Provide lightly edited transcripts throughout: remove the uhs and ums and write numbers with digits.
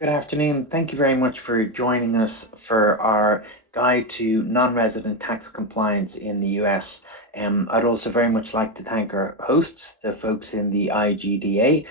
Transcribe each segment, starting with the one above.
Good afternoon. Thank you very much for joining us for our guide to non-resident tax compliance in the US. I'd also very much like to thank our hosts, the folks in the IGDA,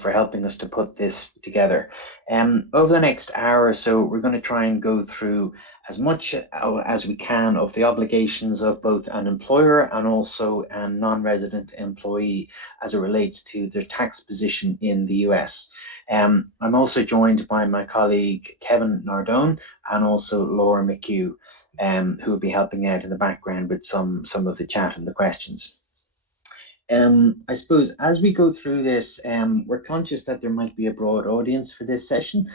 for helping us to put this together. Over the next hour or so, we're going to try and go through as much as we can of the obligations of both an employer and also a non-resident employee as it relates to their tax position in the US. I'm also joined by my colleague Kevin Nardone and also Laura McHugh, who will be helping out in the background with some of the chat and the questions. I suppose as we go through this, we're conscious that there might be a broad audience for this session.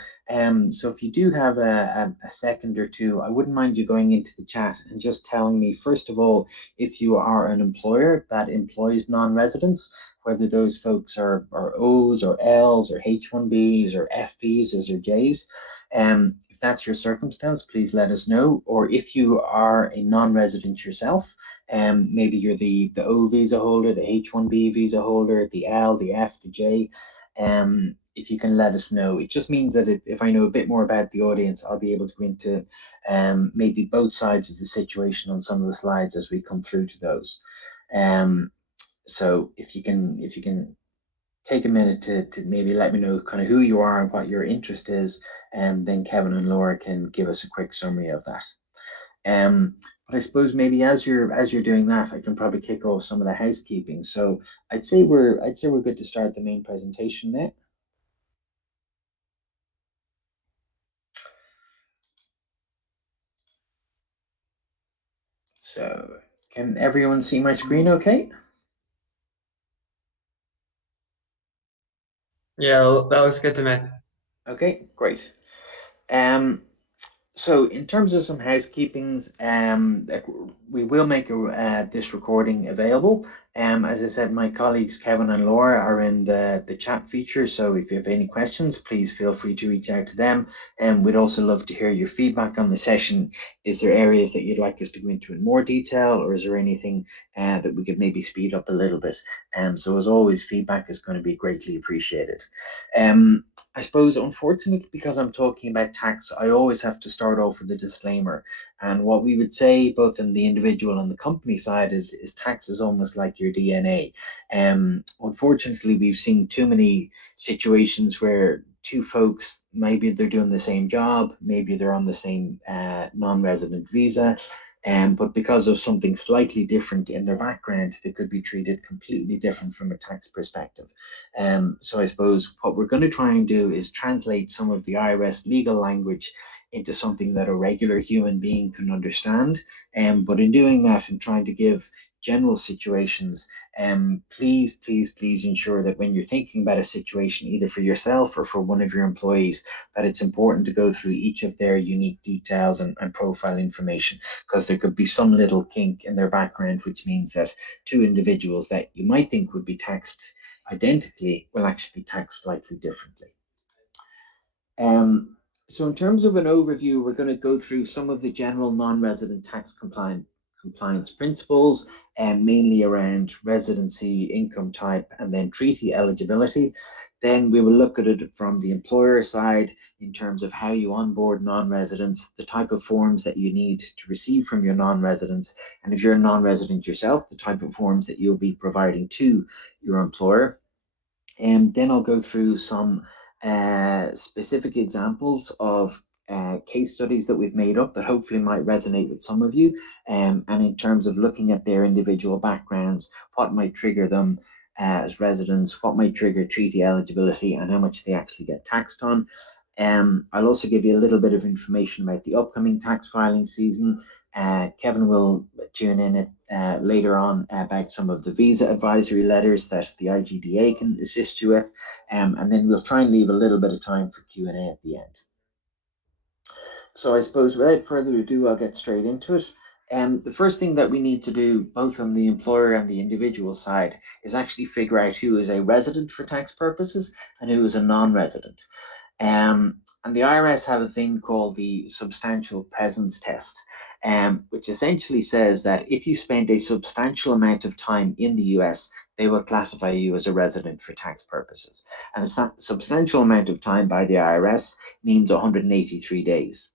So if you do have a second or two, I wouldn't mind you going into the chat and just telling me, first of all, if you are an employer that employs non-residents, whether those folks are O's or L's or H1Bs or F visas or J's. If that's your circumstance, please let us know. Or if you are a non-resident yourself, maybe you're the O visa holder, the H1B visa holder, the L, the F, the J. If you can let us know, it just means that if I know a bit more about the audience, I'll be able to go into maybe both sides of the situation on some of the slides as we come through to those. So if you can take a minute to maybe let me know kind of who you are and what your interest is, and then Kevin and Laura can give us a quick summary of that. But I suppose maybe as you're doing that, I can probably kick off some of the housekeeping. So I'd say we're good to start the main presentation there. So can everyone see my screen okay? Yeah, that looks good to me. Okay, great. So in terms of some housekeepings, we will make this recording available. As I said, my colleagues Kevin and Laura are in the chat feature, so if you have any questions, please feel free to reach out to them. And we'd also love to hear your feedback on the session. Is there areas that you'd like us to go into in more detail, or is there anything that we could maybe speed up a little bit? So as always, feedback is going to be greatly appreciated. I suppose, unfortunately, because I'm talking about tax, I always have to start off with a disclaimer. And what we would say, both in the individual and the company side, is tax is almost like your DNA. Unfortunately, we've seen too many situations where two folks, maybe they're doing the same job, maybe they're on the same non-resident visa, but because of something slightly different in their background, they could be treated completely different from a tax perspective. So I suppose what we're going to try and do is translate some of the IRS legal language into something that a regular human being can understand. But in doing that and trying to give general situations, please ensure that when you're thinking about a situation, either for yourself or for one of your employees, that it's important to go through each of their unique details and profile information, because there could be some little kink in their background, which means that two individuals that you might think would be taxed identically will actually be taxed slightly differently. So in terms of an overview, we're going to go through some of the general non-resident tax compliance principles, and mainly around residency, income type, and then treaty eligibility. Then we will look at it from the employer side in terms of how you onboard non-residents, the type of forms that you need to receive from your non-residents, and if you're a non-resident yourself, the type of forms that you'll be providing to your employer. And then I'll go through some specific examples of case studies that we've made up that hopefully might resonate with some of you. And in terms of looking at their individual backgrounds, what might trigger them as residents, what might trigger treaty eligibility, and how much they actually get taxed on. I'll also give you a little bit of information about the upcoming tax filing season. Kevin will tune in later on about some of the visa advisory letters that the IGDA can assist you with, and then we'll try and leave a little bit of time for Q&A at the end. So I suppose without further ado, I'll get straight into it. The first thing that we need to do, both on the employer and the individual side, is actually figure out who is a resident for tax purposes and who is a non-resident. And the IRS have a thing called the substantial presence test. which essentially says that if you spend a substantial amount of time in the US, they will classify you as a resident for tax purposes. And a substantial amount of time by the IRS means 183 days.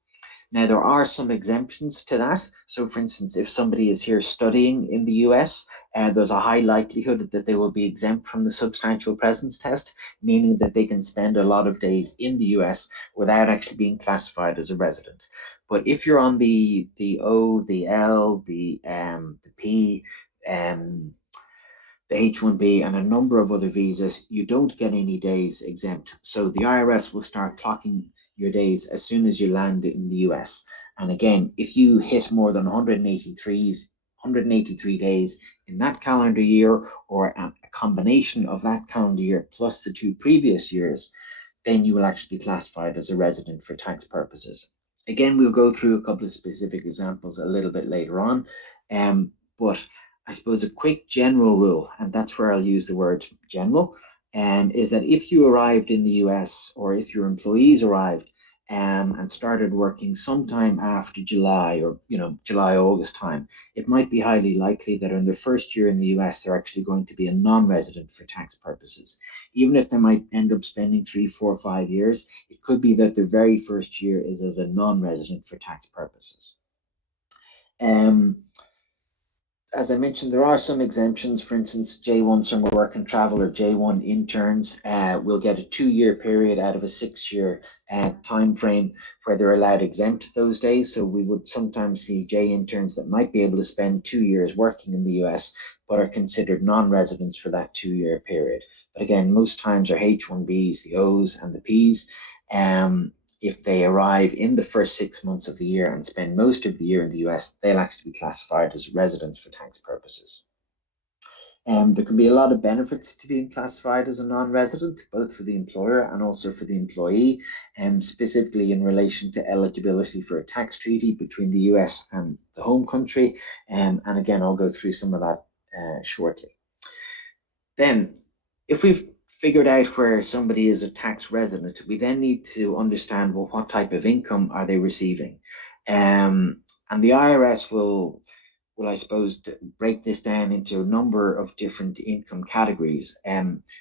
Now, there are some exemptions to that. So, for instance, if somebody is here studying in the US, there's a high likelihood that they will be exempt from the substantial presence test, meaning that they can spend a lot of days in the US without actually being classified as a resident. But if you're on the O, the L, the P, the H-1B, and a number of other visas, you don't get any days exempt. So the IRS will start clocking your days as soon as you land in the US. And again, if you hit more than 183 days in that calendar year, or a combination of that calendar year plus the 2 previous years, then you will actually be classified as a resident for tax purposes. Again, we'll go through a couple of specific examples a little bit later on, but I suppose a quick general rule, and that's where I'll use the word general, is that if you arrived in the US, or if your employees arrived and started working sometime after July, or July, August time, it might be highly likely that in their first year in the US, they're actually going to be a non-resident for tax purposes. Even if they might end up spending 3, 4, 5 years, it could be that their very first year is as a non-resident for tax purposes. As I mentioned, there are some exemptions. For instance, J1 summer work and travel, or J1 interns, will get a 2-year period out of a 6-year time frame where they're allowed exempt those days. So we would sometimes see J interns that might be able to spend 2 years working in the US, but are considered non-residents for that 2-year period. But again, most times are H1Bs, the Os and the Ps. If they arrive in the first 6 months of the year and spend most of the year in the US, they'll actually be classified as residents for tax purposes. There can be a lot of benefits to being classified as a non-resident, both for the employer and also for the employee, specifically in relation to eligibility for a tax treaty between the US and the home country. And again, I'll go through some of that shortly. Then, if we've figured out where somebody is a tax resident, we then need to understand, well, what type of income are they receiving? And the IRS will I suppose, break this down into a number of different income categories.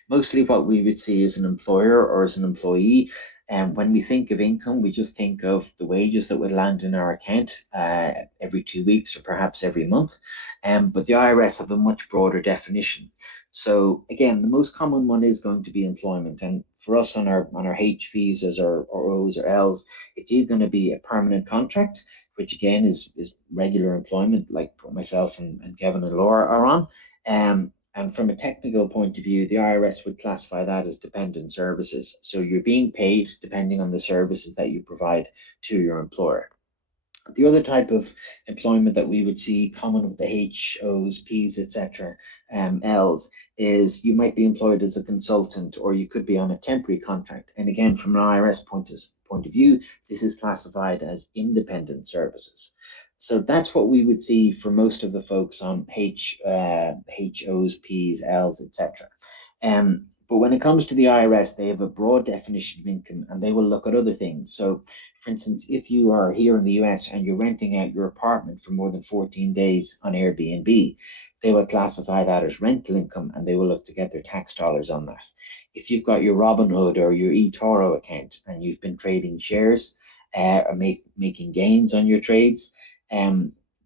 Mostly what we would see as an employer or as an employee. And when we think of income, we just think of the wages that would land in our account every 2 weeks or perhaps every month. But the IRS have a much broader definition. So again, the most common one is going to be employment. And for us on our H visas or O's or L's, it's either going to be a permanent contract, which again is regular employment, like myself and Kevin and Laura are on. And from a technical point of view, the IRS would classify that as dependent services. So you're being paid depending on the services that you provide to your employer. The other type of employment that we would see common with the H, O's, P's, etc., L's, is you might be employed as a consultant, or you could be on a temporary contract. And again, from an IRS point of view, this is classified as independent services. So that's what we would see for most of the folks on H, O's, P's, L's, etc. But when it comes to the IRS, they have a broad definition of income, and they will look at other things. So, for instance, if you are here in the US and you're renting out your apartment for more than 14 days on Airbnb, they will classify that as rental income, and they will look to get their tax dollars on that. If you've got your Robinhood or your eToro account and you've been trading shares or making gains on your trades,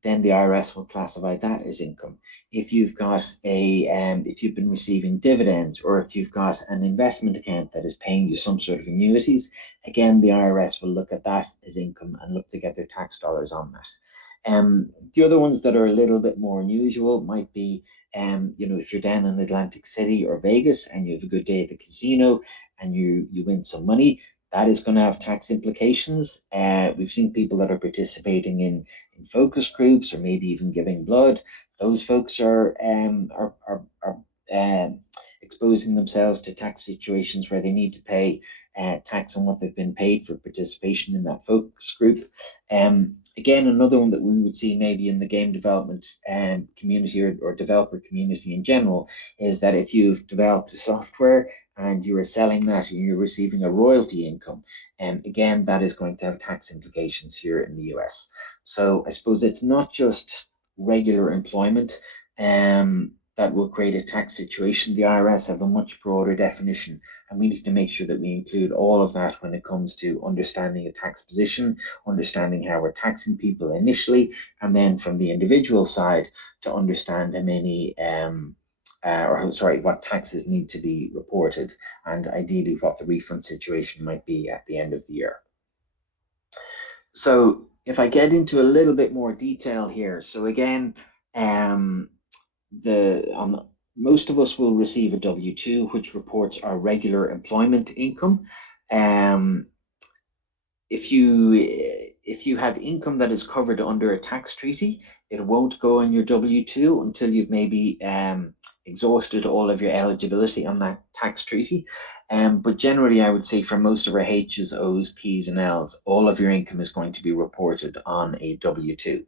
then the IRS will classify that as income. If you've got if you've been receiving dividends, or if you've got an investment account that is paying you some sort of annuities, again, the IRS will look at that as income and look to get their tax dollars on that. The other ones that are a little bit more unusual might be, if you're down in Atlantic City or Vegas and you have a good day at the casino and you win some money, that is going to have tax implications. We've seen people that are participating in focus groups or maybe even giving blood. Those folks are exposing themselves to tax situations where they need to pay tax on what they've been paid for participation in that focus group. And Again, another one that we would see maybe in the game development community or developer community in general is that if you've developed a software and you are selling that and you're receiving a royalty income, and again, that is going to have tax implications here in the US. So I suppose it's not just regular employment that will create a tax situation. The IRS have a much broader definition, and we need to make sure that we include all of that when it comes to understanding a tax position, understanding how we're taxing people initially, and then from the individual side to understand how many what taxes need to be reported, and ideally what the refund situation might be at the end of the year. So if I get into a little bit more detail here, so again, most of us will receive a W-2, which reports our regular employment income. If you have income that is covered under a tax treaty, it won't go on your W-2 until you've maybe exhausted all of your eligibility on that tax treaty. But generally, I would say for most of our H's, O's, P's, and L's, all of your income is going to be reported on a W-2.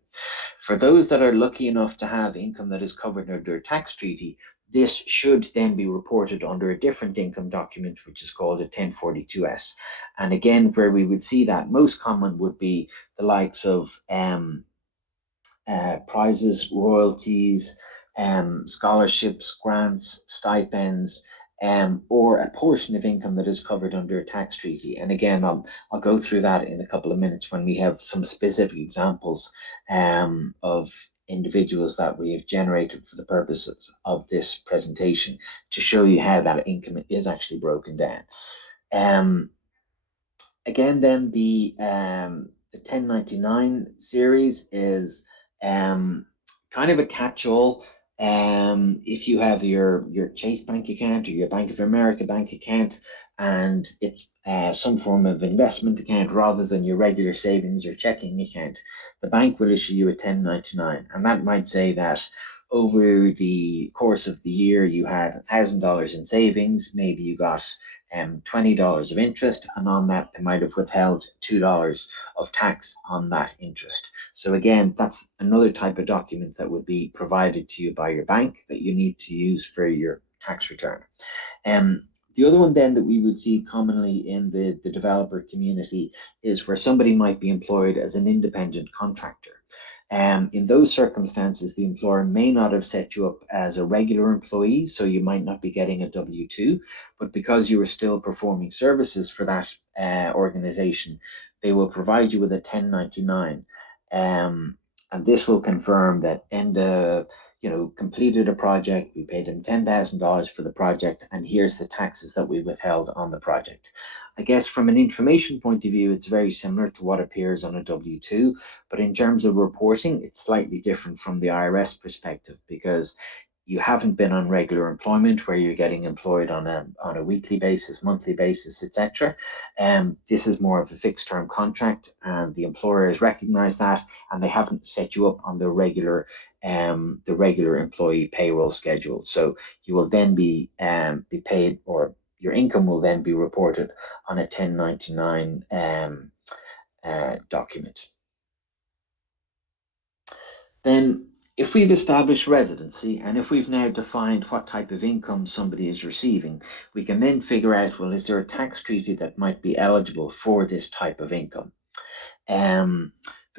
For those that are lucky enough to have income that is covered under a tax treaty, this should then be reported under a different income document, which is called a 1042-S. And again, where we would see that most common would be the likes of prizes, royalties, scholarships, grants, stipends, or a portion of income that is covered under a tax treaty. And again, I'll go through that in a couple of minutes when we have some specific examples of individuals that we have generated for the purposes of this presentation to show you how that income is actually broken down. Again, then the 1099 series is kind of a catch-all. If you have your Chase bank account or your Bank of America bank account, and it's some form of investment account rather than your regular savings or checking account, the bank will issue you a 1099, and that might say that over the course of the year you had $1,000 in savings, maybe you got $20 of interest, and on that they might have withheld $2 of tax on that interest. So again, that's another type of document that would be provided to you by your bank that you need to use for your tax return. The other one then that we would see commonly in the developer community is where somebody might be employed as an independent contractor. In those circumstances, the employer may not have set you up as a regular employee, so you might not be getting a W-2, but because you are still performing services for that organization, they will provide you with a 1099. And this will confirm that Enda, completed a project, we paid them $10,000 for the project, and here's the taxes that we withheld on the project. I guess from an information point of view, it's very similar to what appears on a W-2, but in terms of reporting, it's slightly different from the IRS perspective because you haven't been on regular employment where you're getting employed on a weekly basis, monthly basis, etc. This is more of a fixed term contract, and the employer has recognized that, and they haven't set you up on the regular employee payroll schedule. So you will then be paid, or your income will then be reported on a 1099 document. Then if we've established residency and if we've now defined what type of income somebody is receiving, we can then figure out, well, is there a tax treaty that might be eligible for this type of income? The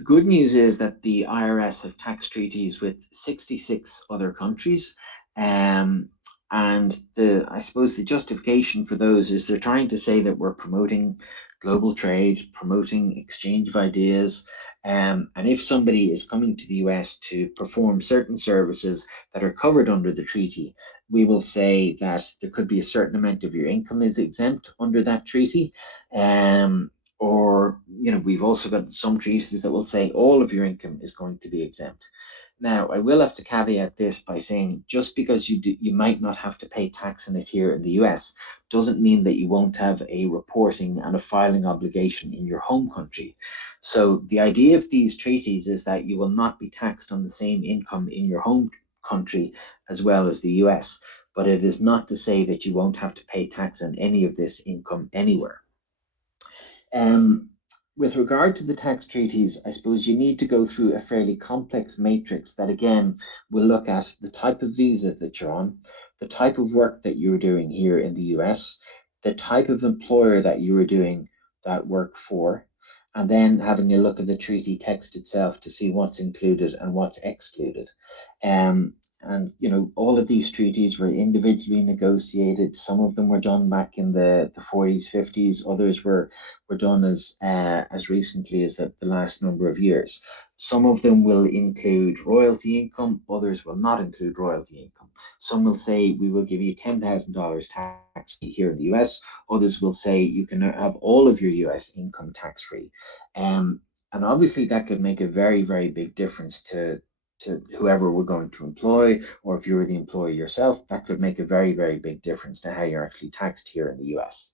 good news is that the IRS have tax treaties with 66 other countries. And I suppose the justification for those is they're trying to say that we're promoting global trade, promoting exchange of ideas. And if somebody is coming to the US to perform certain services that are covered under the treaty, we will say that there could be a certain amount of your income is exempt under that treaty. Or, we've also got some treaties that will say all of your income is going to be exempt. Now, I will have to caveat this by saying just because you might not have to pay tax on it here in the US doesn't mean that you won't have a reporting and a filing obligation in your home country. So the idea of these treaties is that you will not be taxed on the same income in your home country as well as the US, but it is not to say that you won't have to pay tax on any of this income anywhere. with regard to the tax treaties, I suppose you need to go through a fairly complex matrix that again will look at the type of visa that you're on, the type of work that you're doing here in the US, the type of employer that you are doing that work for, and then having a look at the treaty text itself to see what's included and what's excluded. Um, and all of these treaties were individually negotiated. Some of them were done back in the 40s, 50s. Others were done as recently as the last number of years. Some of them will include royalty income. Others will not include royalty income. Some will say we will give you $10,000 tax free here in the US. Others will say you can have all of your US income tax free. And obviously that could make a very, very big difference to whoever we're going to employ, or if you're the employee yourself, that could make a very, very big difference to how you're actually taxed here in the US.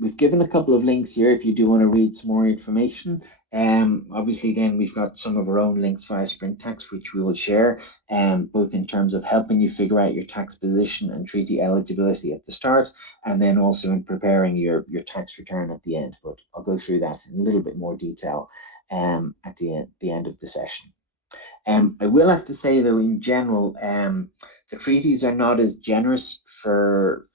We've given a couple of links here if you do want to read some more information. Obviously, then we've got some of our own links via Sprint Tax, which we will share, both in terms of helping you figure out your tax position and treaty eligibility at the start, and then also in preparing your tax return at the end. But I'll go through that in a little bit more detail at the end of the session. I will have to say, though, in general, the treaties are not as generous for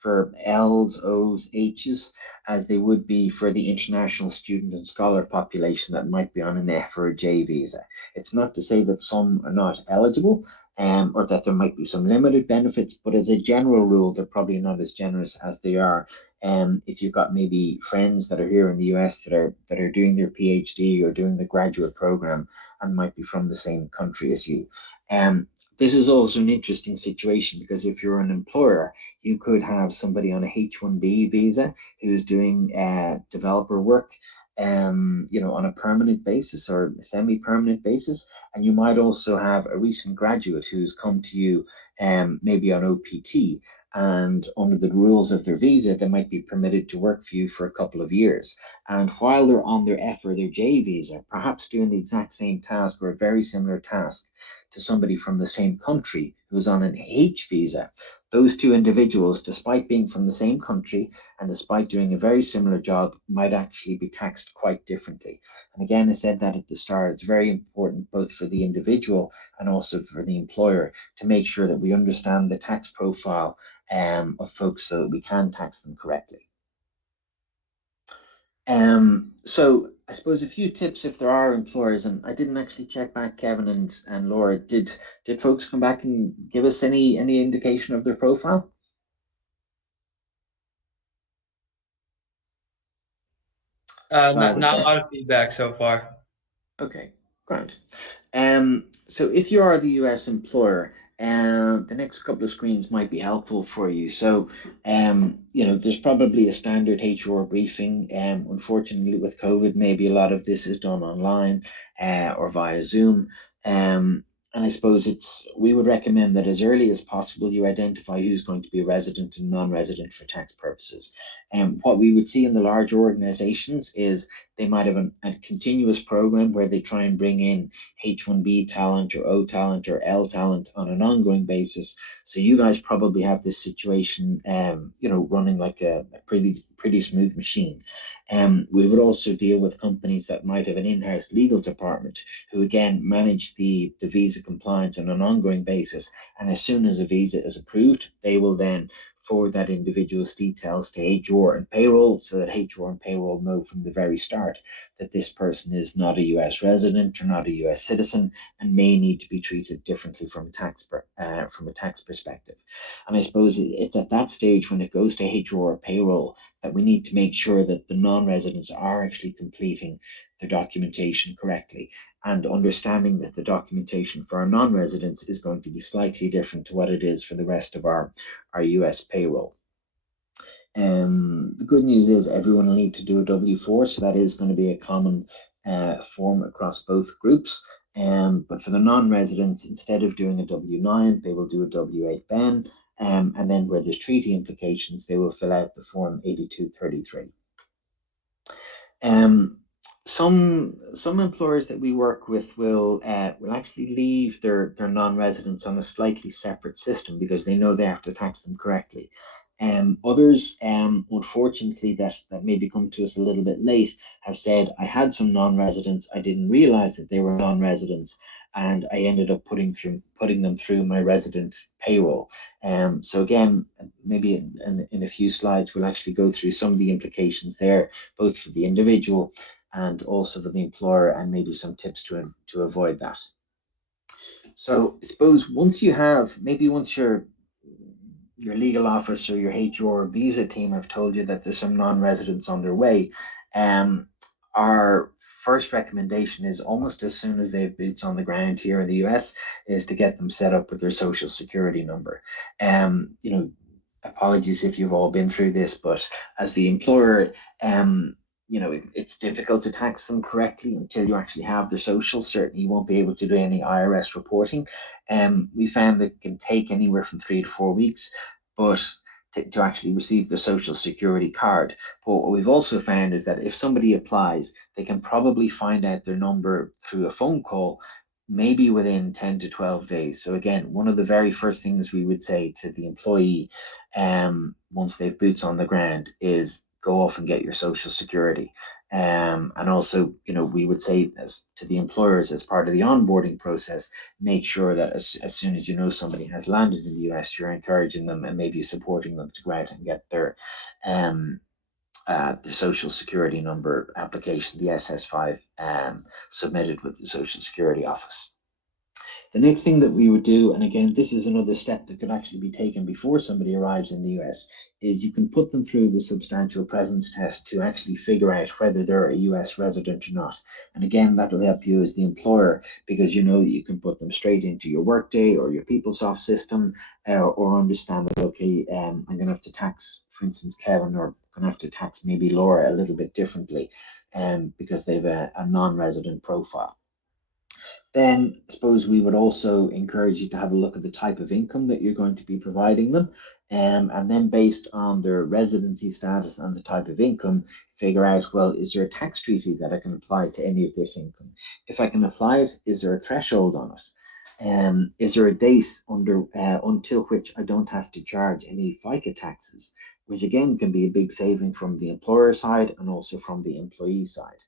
L's, O's, H's as they would be for the international student and scholar population that might be on an F or a J visa. It's not to say that some are not eligible, or that there might be some limited benefits, but as a general rule, they're probably not as generous as they are if you've got maybe friends that are here in the US that are doing their PhD or doing the graduate program and might be from the same country as you. This is also an interesting situation because if you're an employer, you could have somebody on a H-1B visa who's doing developer work, on a permanent basis or a semi-permanent basis, and you might also have a recent graduate who's come to you, maybe on OPT, and under the rules of their visa, they might be permitted to work for you for a couple of years. And while they're on their F or their J visa, perhaps doing the exact same task or a very similar task to somebody from the same country who's on an H visa, those two individuals, despite being from the same country and despite doing a very similar job, might actually be taxed quite differently. And again, I said that at the start, it's very important both for the individual and also for the employer to make sure that we understand the tax profile of folks so that we can tax them correctly. So I suppose a few tips if there are employers, and I didn't actually check back, Kevin and Laura, did folks come back and give us any indication of their profile? Not a lot of feedback so far. Okay, great. So if you are the US employer, the next couple of screens might be helpful for you. So, there's probably a standard HR briefing. Unfortunately, with COVID, maybe a lot of this is done online or via Zoom. And I suppose we would recommend that as early as possible you identify who's going to be a resident and non-resident for tax purposes. And what we would see in the large organizations is they might have a continuous program where they try and bring in H-1B talent or O talent or L talent on an ongoing basis. So you guys probably have this situation, running like a pretty smooth machine. We would also deal with companies that might have an in-house legal department who again manage the visa compliance on an ongoing basis. And as soon as a visa is approved, they will then forward that individual's details to HR and payroll so that HR and payroll know from the very start that this person is not a US resident or not a US citizen and may need to be treated differently from a tax perspective. And I suppose it's at that stage when it goes to HR or payroll that we need to make sure that the non-residents are actually completing their documentation correctly and understanding that the documentation for our non-residents is going to be slightly different to what it is for the rest of our US payroll. The good news is everyone will need to do a W-4, so that is going to be a common form across both groups. But for the non-residents, instead of doing a W-9, they will do a W-8 Ben, and then where there's treaty implications, they will fill out the form 8233. Some employers that we work with will actually leave their non-residents on a slightly separate system because they know they have to tax them correctly. Others, unfortunately, that maybe come to us a little bit late, have said, I had some non-residents, I didn't realize that they were non-residents, and I ended up putting them through my resident payroll. So again, maybe in a few slides, we'll actually go through some of the implications there, both for the individual and also for the employer, and maybe some tips to avoid that. So I suppose once your legal office or your HR visa team have told you that there's some non-residents on their way, our first recommendation is, almost as soon as they have boots on the ground here in the US, is to get them set up with their social security number. You know, apologies if you've all been through this, but as the employer, you know, it's difficult to tax them correctly until you actually have their social. Certainly, you won't be able to do any IRS reporting. We found that it can take anywhere from 3 to 4 weeks, but to actually receive the social security card. But what we've also found is that if somebody applies, they can probably find out their number through a phone call, maybe within 10 to 12 days. So again, one of the very first things we would say to the employee, once they've boots on the ground, is go off and get your social security. And also, you know, we would say as to the employers, as part of the onboarding process, make sure that as soon as you know somebody has landed in the US, you're encouraging them and maybe supporting them to go out and get the social security number application, the SS5, submitted with the Social Security Office. The next thing that we would do, and again, this is another step that could actually be taken before somebody arrives in the US, is you can put them through the substantial presence test to actually figure out whether they're a US resident or not. And again, that'll help you as the employer, because you know that you can put them straight into your Workday or your PeopleSoft system, or understand that, okay, I'm going to have to tax, for instance, Kevin, or going to have to tax maybe Laura a little bit differently, because they've a non-resident profile. Then I suppose we would also encourage you to have a look at the type of income that you're going to be providing them. And then based on their residency status and the type of income, figure out, well, is there a tax treaty that I can apply to any of this income? If I can apply it, is there a threshold on it? Is there a date until which I don't have to charge any Fica taxes, which again can be a big saving from the employer side and also from the employee side.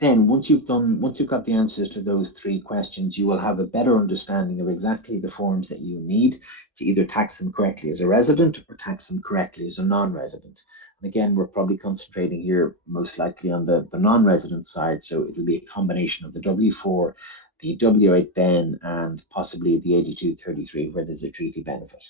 Then once you've got the answers to those three questions, you will have a better understanding of exactly the forms that you need to either tax them correctly as a resident or tax them correctly as a non-resident. And again, we're probably concentrating here most likely on the non-resident side, so it'll be a combination of the W4, the W8 Ben, and possibly the 8233 where there's a treaty benefit.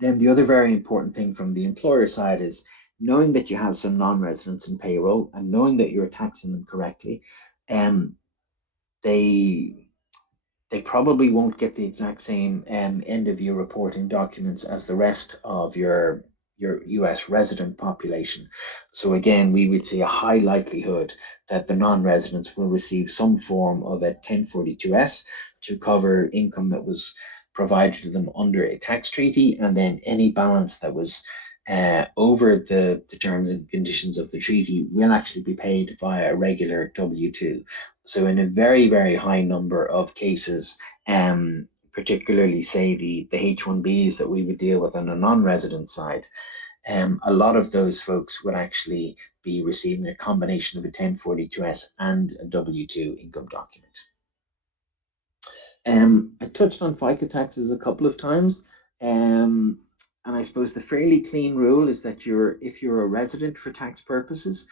Then the other very important thing from the employer side is knowing that you have some non-residents in payroll and knowing that you're taxing them correctly. They probably won't get the exact same end of year reporting documents as the rest of your US resident population. So again, we would see a high likelihood that the non-residents will receive some form of a 1042S to cover income that was provided to them under a tax treaty, and then any balance that was over the terms and conditions of the treaty will actually be paid via a regular W2. So in a very, very high number of cases, particularly say the H1Bs that we would deal with on a non-resident side, a lot of those folks would actually be receiving a combination of a 1042S and a W2 income document. I touched on Fica taxes a couple of times, and I suppose the fairly clean rule is that if you're a resident for tax purposes,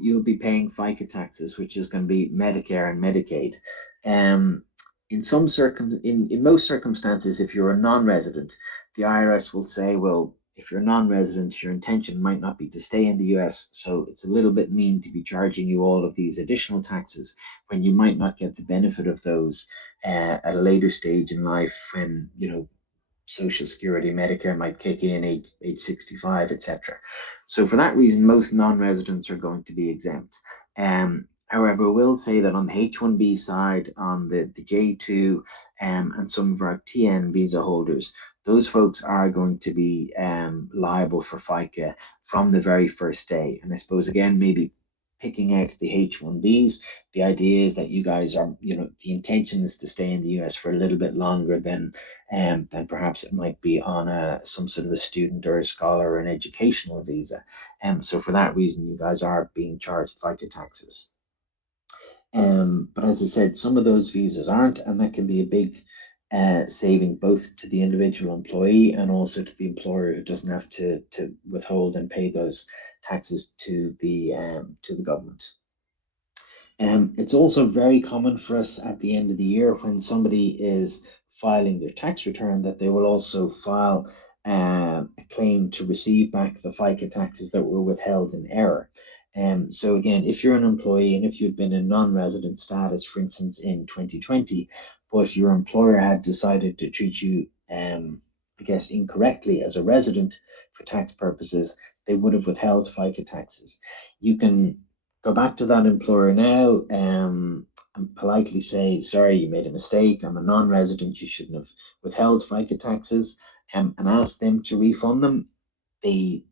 you'll be paying Fica taxes, which is going to be Medicare and Medicaid. In most circumstances, if you're a non-resident, the IRS will say, well, if you're non-resident, your intention might not be to stay in the US, so it's a little bit mean to be charging you all of these additional taxes when you might not get the benefit of those at a later stage in life, when, you know, Social Security, Medicare might kick in age 65, etc. So for that reason, most non-residents are going to be exempt. However, we'll say that on the H1B side, on the J2, and some of our TN visa holders, those folks are going to be liable for FICA from the very first day. And I suppose, again, maybe picking out the H-1Bs. The idea is that you guys are, the intention is to stay in the US for a little bit longer than perhaps it might be on some sort of a student or a scholar or an educational visa. So for that reason, you guys are being charged FICA taxes. But as I said, some of those visas aren't, and that can be a big saving both to the individual employee and also to the employer, who doesn't have to withhold and pay those taxes to the government. It's also very common for us at the end of the year, when somebody is filing their tax return, that they will also file a claim to receive back the FICA taxes that were withheld in error. So again, if you're an employee and if you've been in non-resident status, for instance, in 2020, but your employer had decided to treat you, I guess, incorrectly as a resident for tax purposes, they would have withheld FICA taxes. You can go back to that employer now, and politely say, sorry, you made a mistake. I'm a non-resident. You shouldn't have withheld FICA taxes, and ask them to refund them. They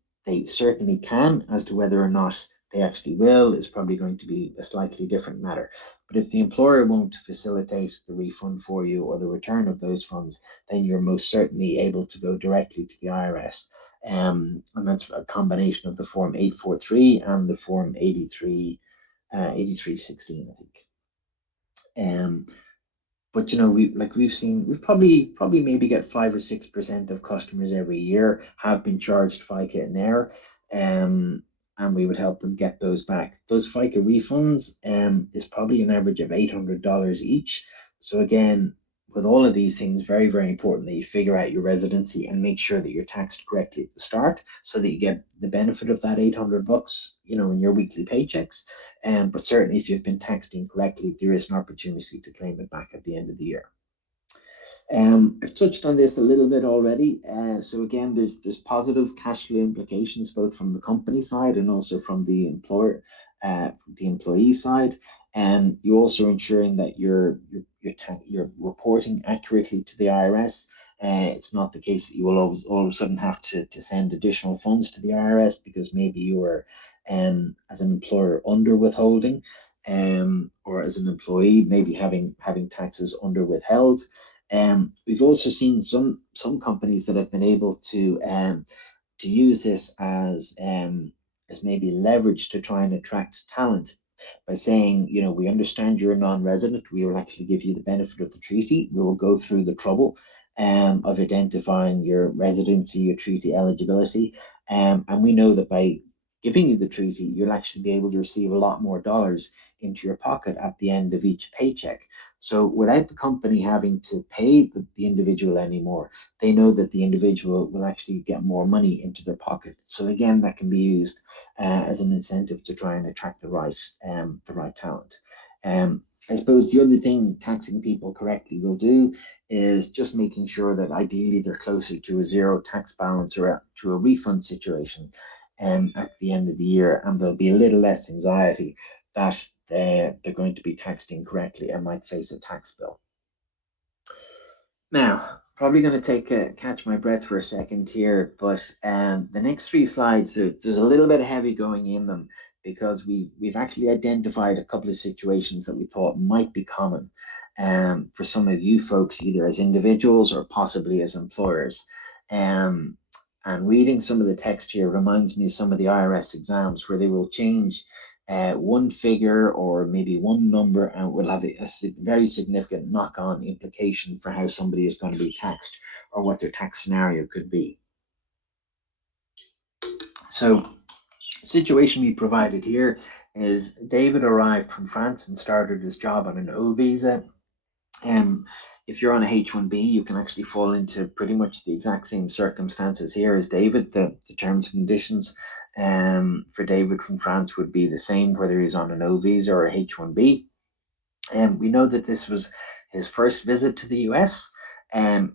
certainly can. As to whether or not they actually will is probably going to be a slightly different matter. But if the employer won't facilitate the refund for you or the return of those funds, then you're most certainly able to go directly to the IRS. And that's a combination of the Form 843 and the Form 8316, I think. But we've probably maybe get 5 or 6% of customers every year have been charged FICA in error, and we would help them get those back. Those FICA refunds is probably an average of $800 each. So again, with all of these things, very, very important that you figure out your residency and make sure that you're taxed correctly at the start, so that you get the benefit of that $800, in your weekly paychecks. But certainly, if you've been taxed incorrectly, there is an opportunity to claim it back at the end of the year. I've touched on this a little bit already. So again, there's positive cash flow implications both from the company side and also from the employee side. And you're also ensuring that you're reporting accurately to the IRS. It's not the case that you will all of a sudden have to send additional funds to the IRS because maybe you were, as an employer, under withholding, or as an employee maybe having taxes under withheld. We've also seen some companies that have been able to use this as maybe leverage to try and attract talent by saying, we understand you're a non-resident. We will actually give you the benefit of the treaty. We will go through the trouble of identifying your residency, your treaty eligibility, and we know that by giving you the treaty, you'll actually be able to receive a lot more dollars into your pocket at the end of each paycheck. So without the company having to pay the individual anymore, they know that the individual will actually get more money into their pocket. So again, that can be used as an incentive to try and attract the right talent. I suppose the other thing taxing people correctly will do is just making sure that ideally they're closer to a zero tax balance or to a refund situation at the end of the year, and there'll be a little less anxiety that they're going to be taxed incorrectly and might face a tax bill. Now, probably going to catch my breath for a second here, but the next 3 slides, there's a little bit of heavy going in them because we've actually identified a couple of situations that we thought might be common for some of you folks, either as individuals or possibly as employers. And reading some of the text here reminds me of some of the IRS exams where they will change one figure or maybe one number, and will have a very significant knock-on implication for how somebody is going to be taxed or what their tax scenario could be. So the situation we provided here is David arrived from France and started his job on an O visa. If you're on a H-1B, you can actually fall into pretty much the exact same circumstances here as David. The terms and conditions for David from France would be the same, whether he's on an O visa or a H-1B. We know that this was his first visit to the US.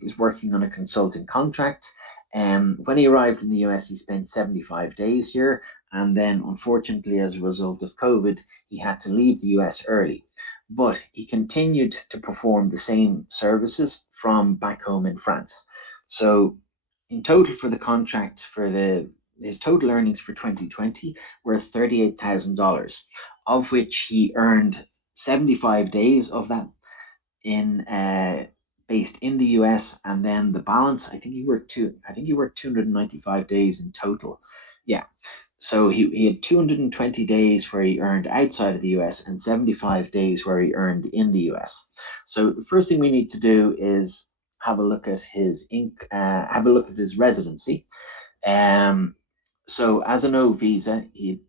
He's working on a consulting contract. When he arrived in the US, he spent 75 days here. And then, unfortunately, as a result of COVID, he had to leave the US early. But he continued to perform the same services from back home in France. So in total for the contract for the his total earnings for 2020 were $38,000, of which he earned 75 days of that in based in the US, and then the balance, I think he worked 295 days in total. Yeah. So he had 220 days where he earned outside of the US and 75 days where he earned in the US. So the first thing we need to do is have a look at his residency. So as an O visa, he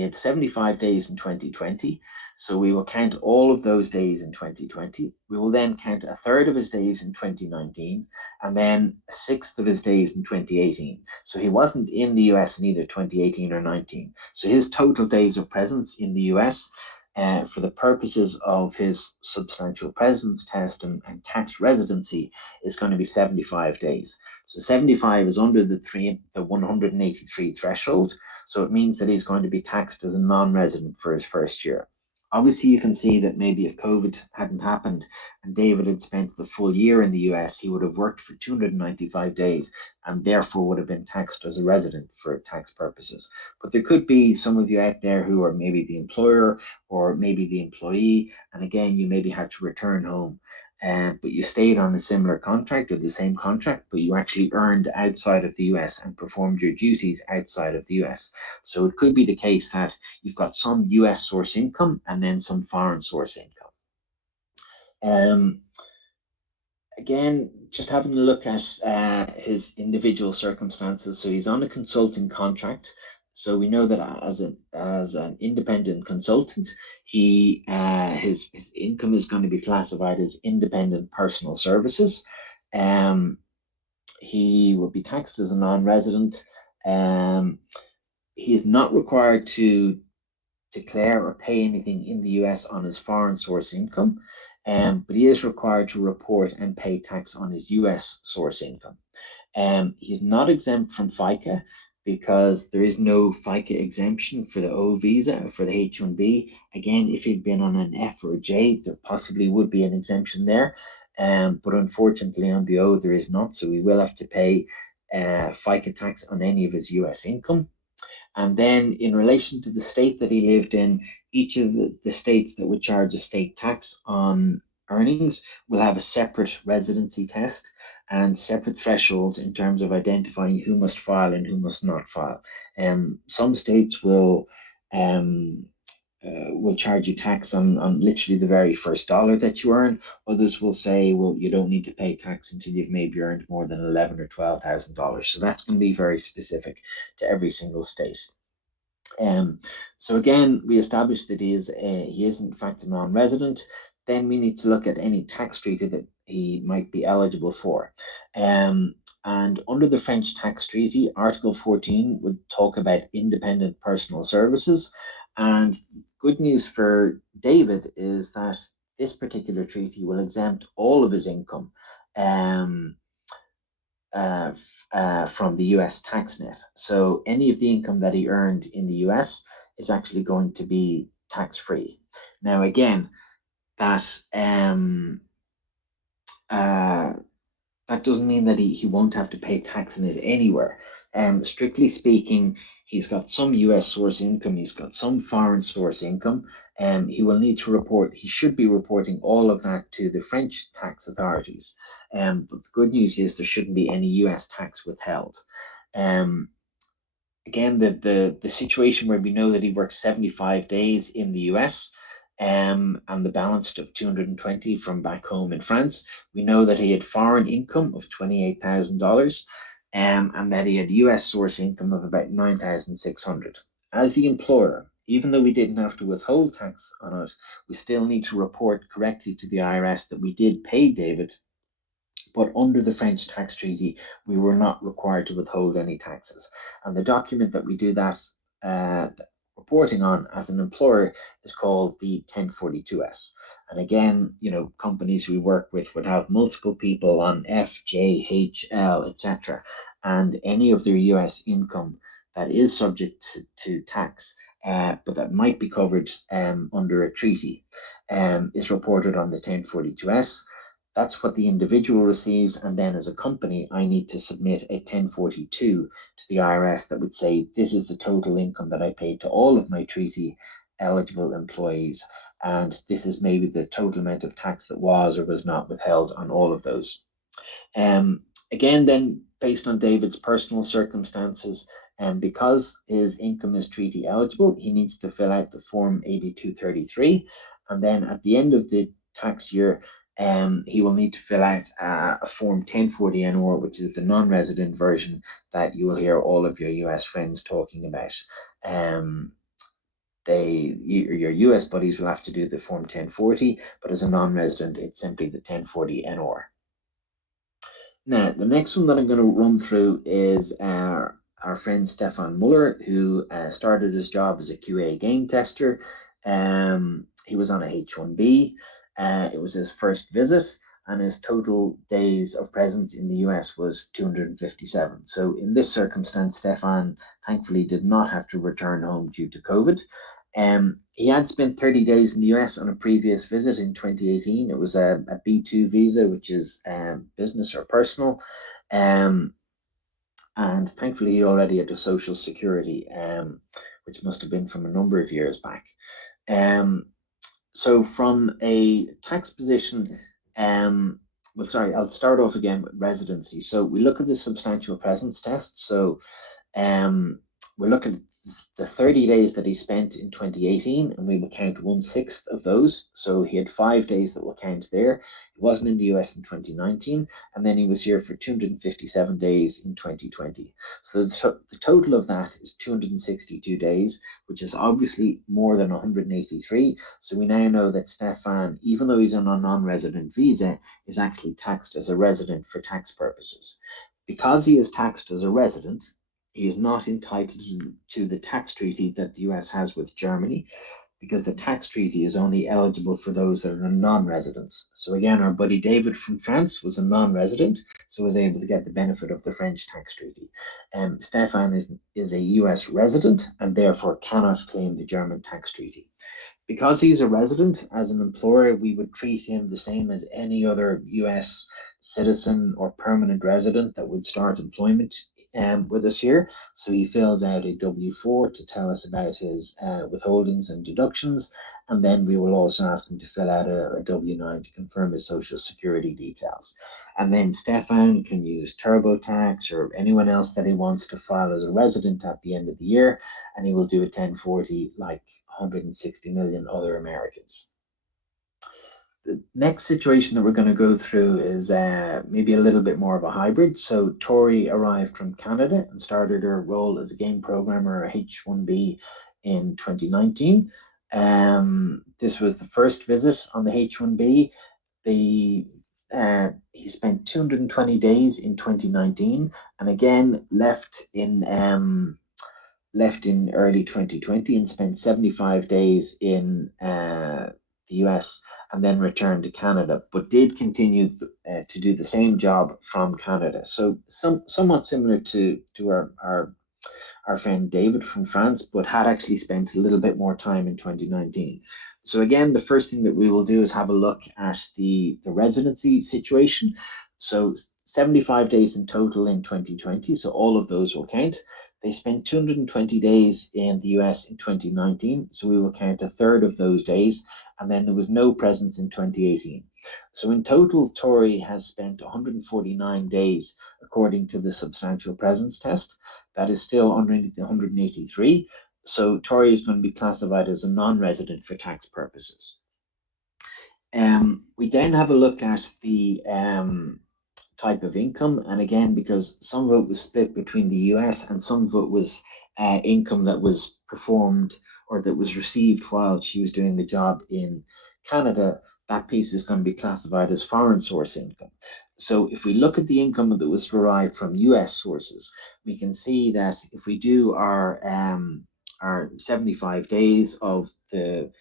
had 75 days in 2020. So we will count all of those days in 2020. We will then count a third of his days in 2019, and then a sixth of his days in 2018. So he wasn't in the US in either 2018 or 19. So his total days of presence in the US for the purposes of his substantial presence test and tax residency is going to be 75 days. So 75 is under the 183 threshold. So it means that he's going to be taxed as a non-resident for his first year. Obviously, you can see that maybe if COVID hadn't happened and David had spent the full year in the US, he would have worked for 295 days and therefore would have been taxed as a resident for tax purposes. But there could be some of you out there who are maybe the employer or maybe the employee, and again, you maybe had to return home. But you stayed on a similar contract or the same contract, but you actually earned outside of the US and performed your duties outside of the US. So it could be the case that you've got some US source income and then some foreign source income. Again, just having a look at his individual circumstances. So he's on a consulting contract. So we know that as an independent consultant, his income is going to be classified as independent personal services. He will be taxed as a non-resident. He is not required to declare or pay anything in the US on his foreign source income, but he is required to report and pay tax on his US source income. He's not exempt from FICA because there is no FICA exemption for the O visa, for the H-1B. Again, if he'd been on an F or a J, there possibly would be an exemption there. But unfortunately on the O, there is not. So we will have to pay FICA tax on any of his US income. And then in relation to the state that he lived in, each of the states that would charge a state tax on earnings will have a separate residency test and separate thresholds in terms of identifying who must file and who must not file. Some states will charge you tax on literally the very first dollar that you earn. Others will say, well, you don't need to pay tax until you've maybe earned more than $11,000 or $12,000. So that's going to be very specific to every single state. So again, we established that he is in fact a non-resident. Then we need to look at any tax treaty that he might be eligible for. And under the French tax treaty, Article 14 would talk about independent personal services. And good news for David is that this particular treaty will exempt all of his income from the US tax net. So any of the income that he earned in the US is actually going to be tax-free. Now, again, that doesn't mean that he won't have to pay tax in it anywhere. Strictly speaking, he's got some US source income, he's got some foreign source income, and he will need to report, he should be reporting all of that to the French tax authorities. But the good news is there shouldn't be any US tax withheld. Again, the situation where we know that he worked 75 days in the US, and the balance of 220 from back home in France, we know that he had foreign income of $28,000, and that he had US source income of about 9,600. As the employer, even though we didn't have to withhold tax on it, we still need to report correctly to the IRS that we did pay David, but under the French tax treaty, we were not required to withhold any taxes. And the document that we do that reporting on as an employer is called the 1042S. And again, companies we work with would have multiple people on F, J, H, L, etc. And any of their US income that is subject to tax, but that might be covered under a treaty, is reported on the 1042S. That's what the individual receives, and then as a company, I need to submit a 1042 to the IRS that would say this is the total income that I paid to all of my treaty eligible employees, and this is maybe the total amount of tax that was or was not withheld on all of those. Again, then, based on David's personal circumstances, and because his income is treaty eligible, he needs to fill out the Form 8233, and then at the end of the tax year, he will need to fill out a Form 1040 NR, which is the non-resident version that you will hear all of your US friends talking about. Your US buddies will have to do the Form 1040, but as a non-resident, it's simply the 1040 NR. Now, the next one that I'm going to run through is our friend Stefan Muller, who started his job as a QA game tester. He was on a H-1B. It was his first visit, and his total days of presence in the US was 257. So in this circumstance, Stefan thankfully did not have to return home due to COVID. He had spent 30 days in the US on a previous visit in 2018. It was a B2 visa, which is business or personal. And thankfully, he already had a social security, which must have been from a number of years back. So from a tax position, well, sorry, I'll start off again with residency. So we look at the substantial presence test. So we're looking at the 30 days that he spent in 2018, and we will count 1/6 of those. So he had 5 days that will count there. He wasn't in the US in 2019, and then he was here for 257 days in 2020. So the total of that is 262 days, which is obviously more than 183. So we now know that Stefan, even though he's on a non-resident visa, is actually taxed as a resident for tax purposes. Because he is taxed as a resident, he is not entitled to the tax treaty that the US has with Germany, because the tax treaty is only eligible for those that are non-residents. So again, our buddy David from France was a non-resident, so was able to get the benefit of the French tax treaty. Stefan is a US resident and therefore cannot claim the German tax treaty. Because he's a resident, as an employer, we would treat him the same as any other US citizen or permanent resident that would start employment with us here. So he fills out a W-4 to tell us about his withholdings and deductions, and then we will also ask him to fill out a W-9 to confirm his social security details. And then Stefan can use TurboTax or anyone else that he wants to file as a resident at the end of the year, and he will do a 1040 like 160 million other Americans. The next situation that we're going to go through is maybe a little bit more of a hybrid. So Tori arrived from Canada and started her role as a game programmer, a H-1B, in 2019. This was the first visit on the H-1B. He spent 220 days in 2019, and again left in early 2020 and spent 75 days in the US, and then returned to Canada, but did continue to do the same job from Canada. So somewhat similar to our friend David from France, but had actually spent a little bit more time in 2019. So again, the first thing that we will do is have a look at the residency situation. So 75 days in total in 2020, so all of those will count. They spent 220 days in the US in 2019, so we will count a third of those days, and then there was no presence in 2018. So in total, Tori has spent 149 days according to the substantial presence test. That is still underneath the 183. So Tori is going to be classified as a non-resident for tax purposes. We then have a look at the type of income, and again, because some of it was split between the US and some of it was income that was performed or that was received while she was doing the job in Canada, that piece is going to be classified as foreign source income. So if we look at the income that was derived from US sources, we can see that if we do our 75 days of the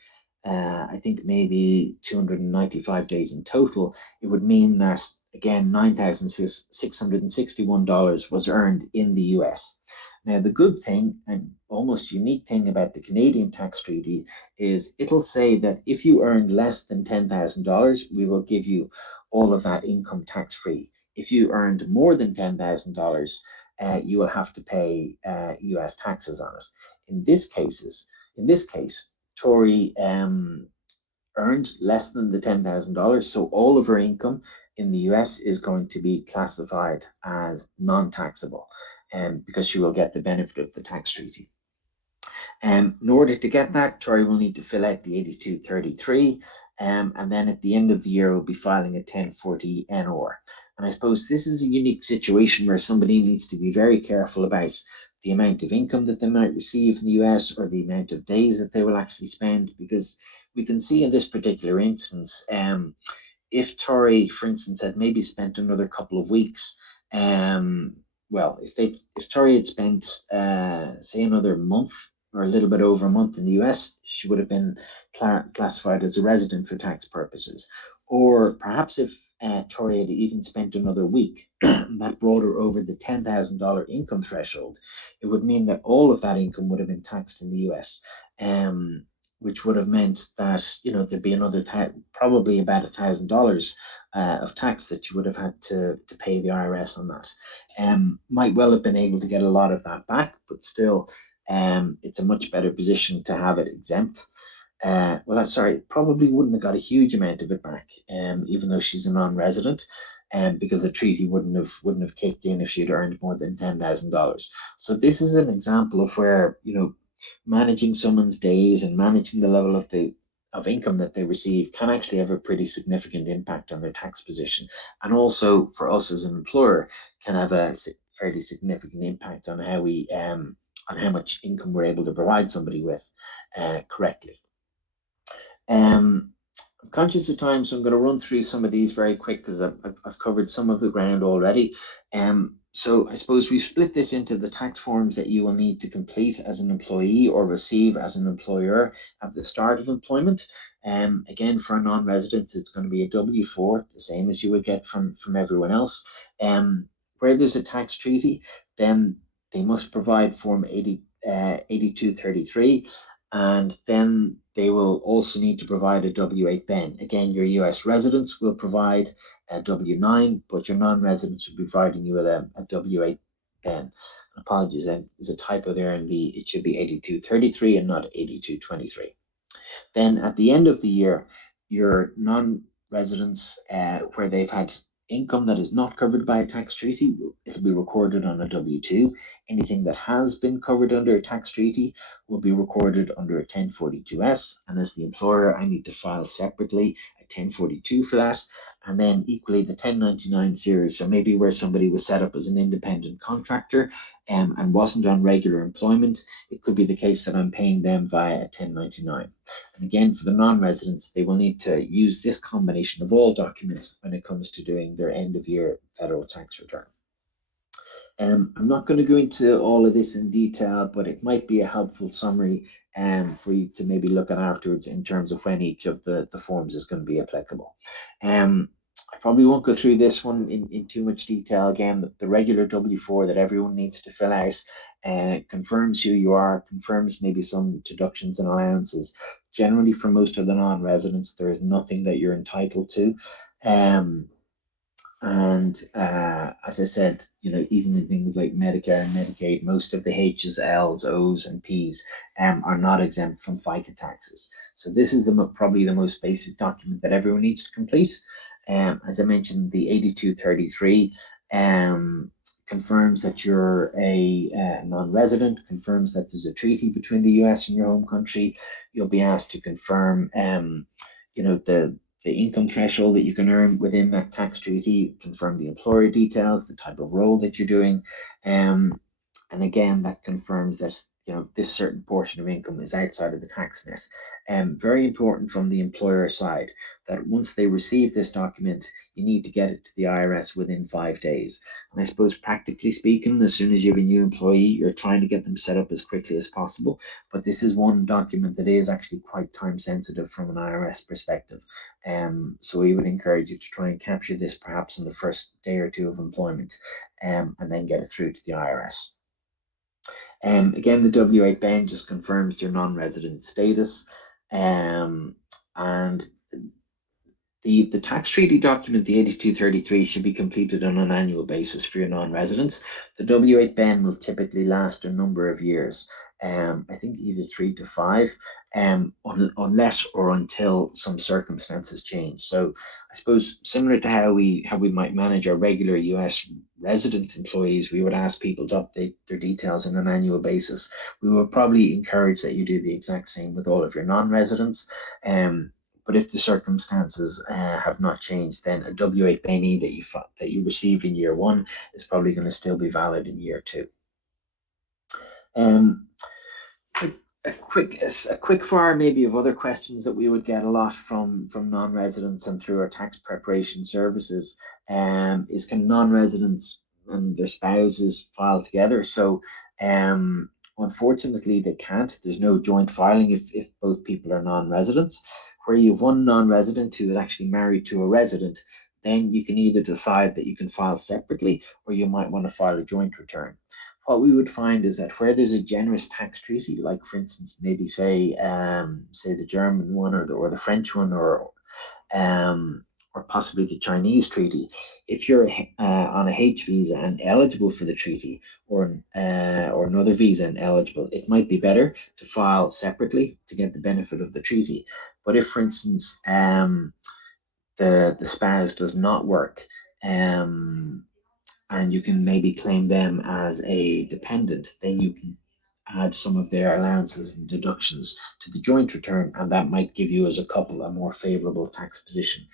I think maybe 295 days in total, it would mean that again $9,661 was earned in the US. Now, the good thing and almost unique thing about the Canadian tax treaty is it'll say that if you earned less than $10,000, we will give you all of that income tax free. If you earned more than $10,000, you will have to pay US taxes on it. In this case, Tori earned less than the $10,000, so all of her income in the US is going to be classified as non-taxable, because she will get the benefit of the tax treaty. In order to get that, Tori will need to fill out the 8233, and then at the end of the year, we'll be filing a 1040 NOR. And I suppose this is a unique situation where somebody needs to be very careful about the amount of income that they might receive in the US or the amount of days that they will actually spend, because we can see in this particular instance, if Tori, for instance, had maybe spent another couple of weeks, well, if Tori had spent say another month or a little bit over a month in the US, she would have been classified as a resident for tax purposes. Or perhaps if Tori had even spent another week, that brought her over the $10,000 income threshold, it would mean that all of that income would have been taxed in the US. Which would have meant that there'd be another probably about $1,000 of tax that you would have had to pay the IRS on that. Might well have been able to get a lot of that back, but still, it's a much better position to have it exempt. Well, sorry, probably wouldn't have got a huge amount of it back, even though she's a non-resident, because the treaty wouldn't have kicked in if she had earned more than $10,000. So this is an example of where managing someone's days and managing the level of income that they receive can actually have a pretty significant impact on their tax position, and also for us as an employer can have a fairly significant impact on how much income we're able to provide somebody with correctly. I'm conscious of time, so I'm going to run through some of these very quick because I've covered some of the ground already. So I suppose we split this into the tax forms that you will need to complete as an employee or receive as an employer at the start of employment. Again, for a non-resident, it's going to be a W-4, the same as you would get from everyone else. Where there's a tax treaty, then they must provide Form 8233, and then they will also need to provide a W-8 BEN. Again, your US residents will provide a W-9, but your non-residents will be providing you with a W-8 BEN. Apologies, there's a typo there, and it should be 8233 and not 8223. Then at the end of the year, your non-residents, where they've had income that is not covered by a tax treaty, it'll be recorded on a W-2. Anything that has been covered under a tax treaty will be recorded under a 1042S. And as the employer, I need to file separately a 1042 for that. And then equally the 1099 series. So maybe where somebody was set up as an independent contractor and wasn't on regular employment, it could be the case that I'm paying them via a 1099. And again, for the non-residents, they will need to use this combination of all documents when it comes to doing their end of year federal tax return. I'm not going to go into all of this in detail, but it might be a helpful summary for you to maybe look at afterwards in terms of when each of the forms is going to be applicable. I probably won't go through this one in too much detail. Again, the regular W-4 that everyone needs to fill out confirms who you are, confirms maybe some deductions and allowances. Generally, for most of the non-residents, there is nothing that you're entitled to. And as I said, even in things like Medicare and Medicaid, most of the H's, L's, O's, and P's are not exempt from FICA taxes. So this is probably the most basic document that everyone needs to complete. As I mentioned, the 8233 confirms that you're a non-resident, confirms that there's a treaty between the US and your home country. You'll be asked to confirm, the income threshold that you can earn within that tax treaty, confirm the employer details, the type of role that you're doing, and again, that confirms that this certain portion of income is outside of the tax net. Very important from the employer side that once they receive this document, you need to get it to the IRS within 5 days. And I suppose practically speaking, as soon as you have a new employee, you're trying to get them set up as quickly as possible. But this is one document that is actually quite time sensitive from an IRS perspective. So we would encourage you to try and capture this perhaps in the first day or two of employment, and then get it through to the IRS. Again, the W8 ban just confirms their non-resident status, and the tax treaty document, the 8233, should be completed on an annual basis for your non-residents. The W8 ban will typically last a number of years, I think either 3 to 5, unless or until some circumstances change. So I suppose similar to how we might manage our regular US resident employees, we would ask people to update their details on an annual basis. We would probably encourage that you do the exact same with all of your non-residents. But if the circumstances have not changed, then a W8 bani that you received in year 1 is probably going to still be valid in year 2. Um, a quick fire maybe of other questions that we would get a lot from non-residents and through our tax preparation services is, can non-residents and their spouses file together? So unfortunately they can't. There's no joint filing if both people are non-residents. Where you have one non-resident who is actually married to a resident, then you can either decide that you can file separately, or you might want to file a joint return. What we would find is that where there's a generous tax treaty, like for instance, maybe say the German one or the French one, or possibly the Chinese treaty, if you're on a H visa and eligible for the treaty, or another visa and eligible, it might be better to file separately to get the benefit of the treaty. But if, for instance, the spouse does not work, and you can maybe claim them as a dependent, then you can add some of their allowances and deductions to the joint return, and that might give you as a couple a more favorable tax position.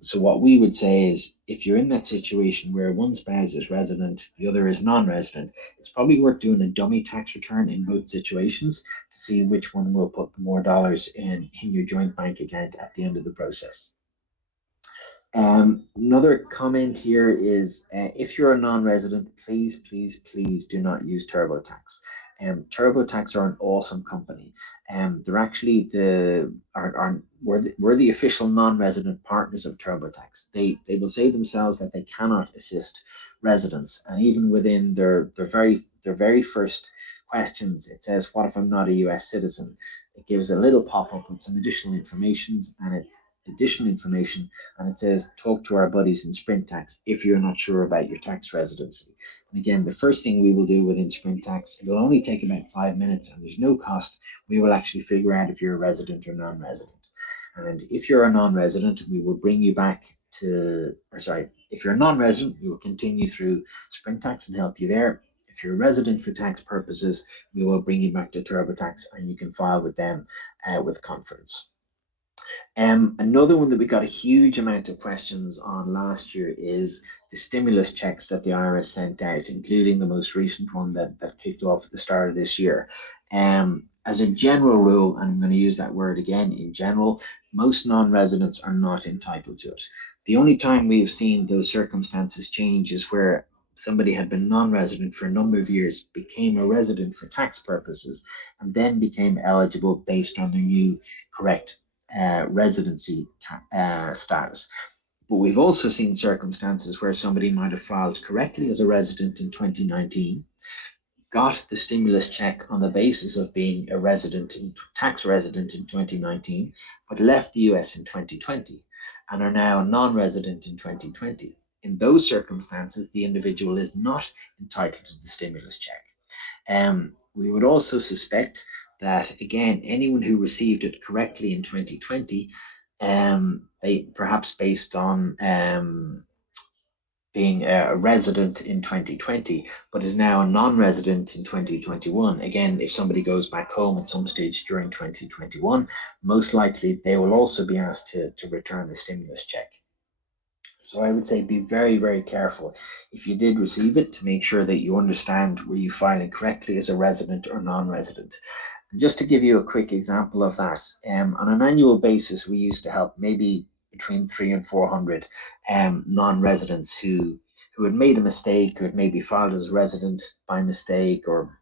So what we would say is, if you're in that situation where one spouse is resident, the other is non-resident, it's probably worth doing a dummy tax return in both situations to see which one will put more dollars in your joint bank account at the end of the process. Another comment here is, if you're a non-resident, please do not use TurboTax. TurboTax are an awesome company. They're actually we're the official non-resident partners of TurboTax. They will say themselves that they cannot assist residents, and even within their very first questions, it says, "What if I'm not a US citizen?" It gives a little pop-up with some additional information, and it says, talk to our buddies in Sprint Tax if you're not sure about your tax residency. And again, the first thing we will do within Sprint Tax, it'll only take about 5 minutes and there's no cost. We will actually figure out if you're a resident or non-resident. And if you're a non-resident, we will bring you back if you're a non-resident, we will continue through Sprint Tax and help you there. If you're a resident for tax purposes, we will bring you back to TurboTax and you can file with them with confidence. Another one that we got a huge amount of questions on last year is the stimulus checks that the IRS sent out, including the most recent one that kicked off at the start of this year. As a general rule, and I'm going to use that word again, in general, most non-residents are not entitled to it. The only time we've seen those circumstances change is where somebody had been non-resident for a number of years, became a resident for tax purposes, and then became eligible based on their new correct residency status. But we've also seen circumstances where somebody might have filed correctly as a resident in 2019, got the stimulus check on the basis of being a tax resident in 2019, but left the US in 2020 and are now a non-resident in 2020. In those circumstances, the individual is not entitled to the stimulus check. We would also suspect that, again, anyone who received it correctly in 2020, perhaps based on being a resident in 2020, but is now a non-resident in 2021. Again, if somebody goes back home at some stage during 2021, most likely they will also be asked to return the stimulus check. So I would say be very, very careful if you did receive it to make sure that you understand were you filing correctly as a resident or non-resident. And just to give you a quick example of that, on an annual basis, we used to help maybe between 300 and 400 non-residents who had made a mistake, who had maybe filed as a resident by mistake, or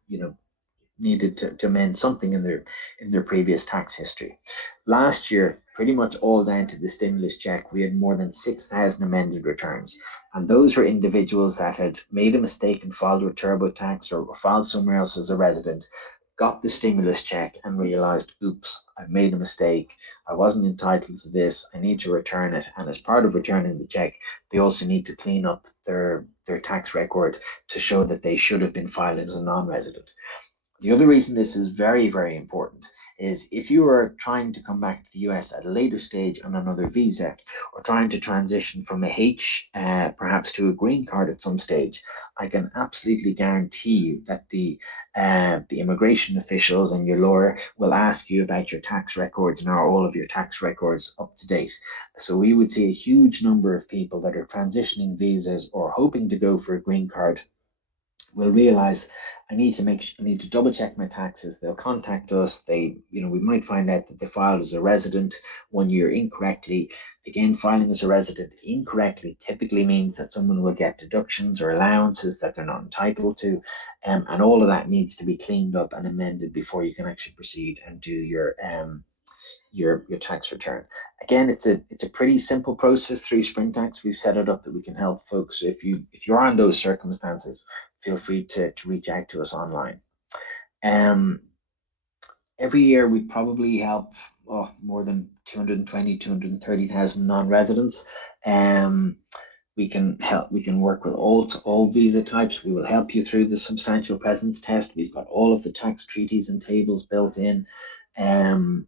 needed to amend something in their previous tax history. Last year, pretty much all down to the stimulus check, we had more than 6,000 amended returns. And those were individuals that had made a mistake and filed with TurboTax or filed somewhere else as a resident, got the stimulus check and realized, oops, I've made a mistake. I wasn't entitled to this. I need to return it. And as part of returning the check, they also need to clean up their tax record to show that they should have been filed as a non-resident. The other reason this is very, very important is if you are trying to come back to the US at a later stage on another visa, or trying to transition from a H perhaps to a green card at some stage, I can absolutely guarantee you that the immigration officials and your lawyer will ask you about your tax records and are all of your tax records up to date. So we would see a huge number of people that are transitioning visas or hoping to go for a green card will realize I need to double check my taxes. They'll contact us. We might find out that they filed as a resident 1 year incorrectly. Again, filing as a resident incorrectly typically means that someone will get deductions or allowances that they're not entitled to, and all of that needs to be cleaned up and amended before you can actually proceed and do your tax return. Again, it's a pretty simple process through SpringTax. We've set it up that we can help folks. So if you are in those circumstances, feel free to reach out to us online. Every year we probably help more than 220, 230,000 non-residents. We can work with all visa types. We will help you through the substantial presence test. We've got all of the tax treaties and tables built in. And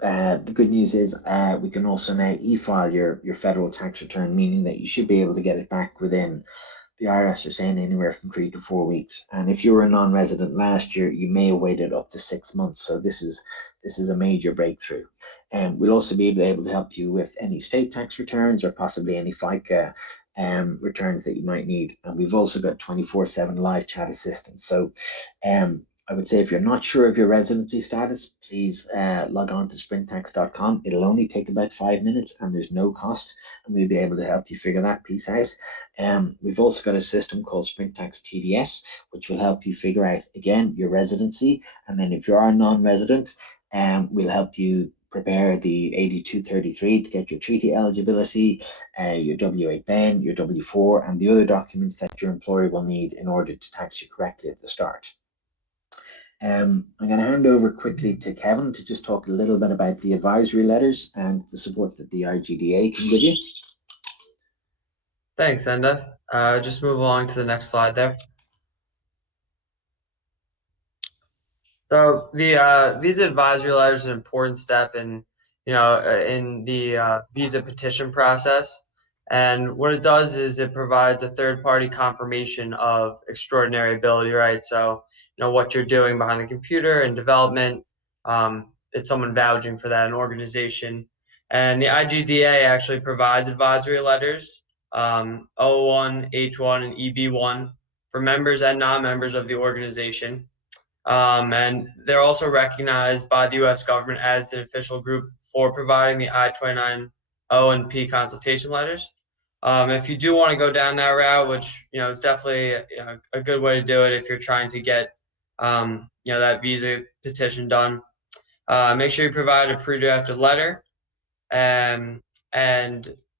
the good news is we can also now e-file your federal tax return, meaning that you should be able to get it back within, the IRS are saying, anywhere from 3 to 4 weeks. And if you were a non-resident last year, you may have waited up to 6 months. So this is a major breakthrough. And we'll also be able to help you with any state tax returns or possibly any FICA returns that you might need. And we've also got 24/7 live chat assistance. So I would say if you're not sure of your residency status, please log on to springtax.com. It'll only take about 5 minutes and there's no cost, and we'll be able to help you figure that piece out. We've also got a system called SpringTax TDS, which will help you figure out, again, your residency. And then if you are a non-resident, we'll help you prepare the 8233 to get your treaty eligibility, your W8 Ben, your W4, and the other documents that your employer will need in order to tax you correctly at the start. I'm going to hand over quickly to Kevin to just talk a little bit about the advisory letters and the support that the IGDA can give you. Thanks, Enda. Just move along to the next slide there. So the visa advisory letter is an important step in the visa petition process. And what it does is it provides a third-party confirmation of extraordinary ability, right? So, what you're doing behind the computer and development, it's someone vouching for that, an organization. And the IGDA actually provides advisory letters, O1, H1, and EB1 for members and non-members of the organization. And they're also recognized by the U.S. government as an official group for providing the I-29O and P consultation letters. If you do want to go down that route, which is definitely a good way to do it if you're trying to get that visa petition done, make sure you provide a pre-drafted letter, and